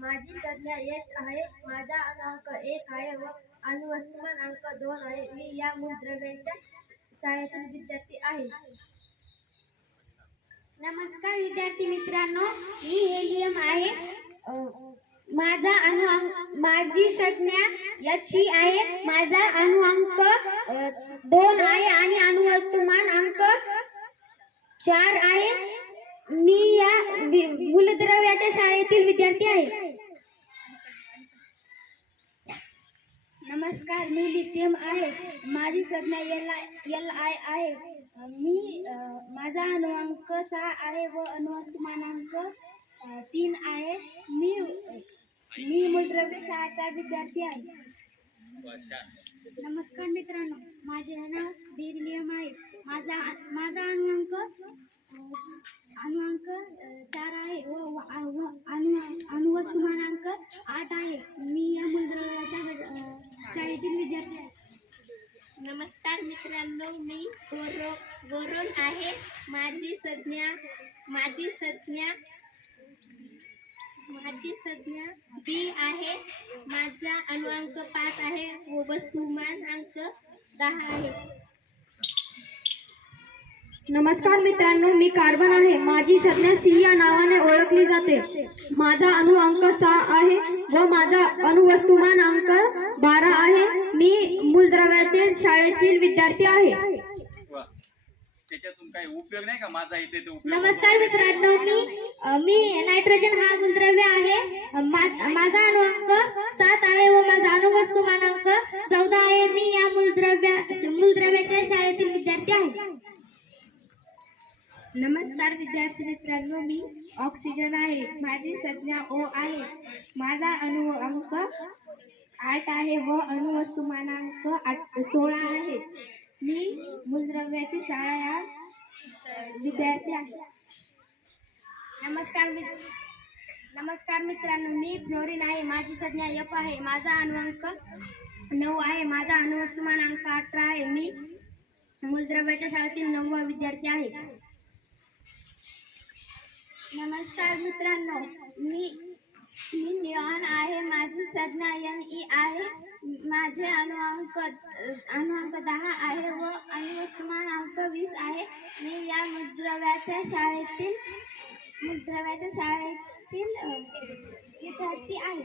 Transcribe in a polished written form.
माझी संज्ञा एच आहे. माझा अणुअंक 1 आहे व अणुवस्तुमान अंक 2 आहे. मी या मूलद्रव्याच्या शाळेतील विद्यार्थी आहे. नमस्कार विद्यार्थी मित्रांनो, मी हेलियम आहे. माझी संज्ञा H आहे. माझा अणुअंक 2 आहे आणि अणुवस्तुमान अंक 4 आहे. मी या मूलद्रव्याच्या शाळेतील विद्यार्थी आहे. नमस्कार, मी लिथियम आहे. माझी संज्ञा Li आहे. माझा अणुअंक 6 आहे व अणुवस्तुमानांक 3 आहे. मी मूलद्रव्य शाळेचा विद्यार्थी आहे. नमस्कार मित्रांनो, माझे नाव बेरिलियम आहे. माझा अणुअंक 4 आहे व अणुवस्तुमानांक 8 आहे. मी या मूलद्रव्याच्या शाळेतील विद्यार्थी आहे. नमस्कार मित्रांनो, मी बोरॉन आहे. माझी संज्ञा B आहे. माझा अणुअंक 5 आहे व वस्तुमान अंक 10 आहे. नमस्कार मित्रांनो, मी कार्बन आहे. माझी संज्ञा C या नावाने ओळखली जाते. माझा अणुअंक 6 आहे व माझा अणुवस्तुमान अंक 12 आहे. मी मूलद्रव्यातील शाळेतील विद्यार्थी आहे. त्याच्यातून काही उपयोग नाही का माझा इथे नमस्कार मित्रांनो, मी नायट्रोजन हा मूलद्रव्य आहे. माझा अणुअंक 7 आहे व माझा अणुवस्तुमान अंक 14 आहे. मी या मूलद्रव्याच्या शाळेतील विद्यार्थी आहे. नमस्कार विद्यार्थी मित्रांनो, मी ऑक्सिजन आहे. माझी संज्ञा O आहे. माझा अणुअंक 8 आहे व अणुवस्तुमानांक 16 आहे. मी मूलद्रव्याची शाळा या विद्यार्थी आहे. नमस्कार मित्रांनो, मी फ्लोरीन आहे. माझी संज्ञा F आहे. माझा अणुअंक 9 आहे. माझा अणुवस्तुमान अंक 18 आहे. मी मूलद्रव्याच्या शाळेतील 9वा विद्यार्थी आहे. नमस्कार मित्रांनो, मी निऑन आहे. माझी संज्ञा Ne आहे. माझे अणुअंक 10 आहे व अणुवस्तुमान अंक 20 आहे. मी या मूलद्रव्याच्या शाळेतील विद्यार्थी आहे.